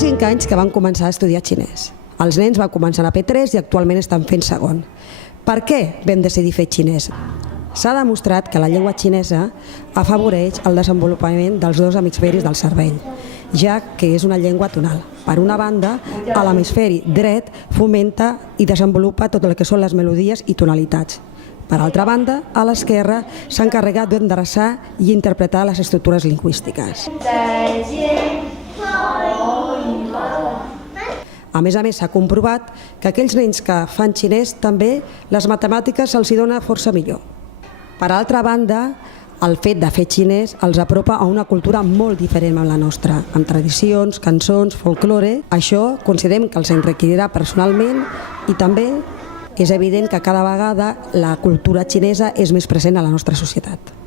5 anys que van començar a estudiar xinès. Els nens van començar a P3 i actualment estan fent segon. Per què vam decidir fer xinès? S'ha demostrat que la llengua xinesa afavoreix el desenvolupament dels dos hemisferis del cervell, ja que és una llengua tonal. Per una banda, a l'hemisferi dret fomenta i desenvolupa tot el que són les melodies i tonalitats. Per altra banda, a l'esquerra s'ha encarregat d'endreçar i interpretar les estructures lingüístiques. A més, s'ha comprovat que aquells nens que fan xinès també les matemàtiques se'ls dona força millor. Per altra banda, el fet de fer xinès els apropa a una cultura molt diferent a la nostra, amb tradicions, cançons, folklore. Això considerem que els enriquirà personalment i també és evident que cada vegada la cultura xinesa és més present a la nostra societat.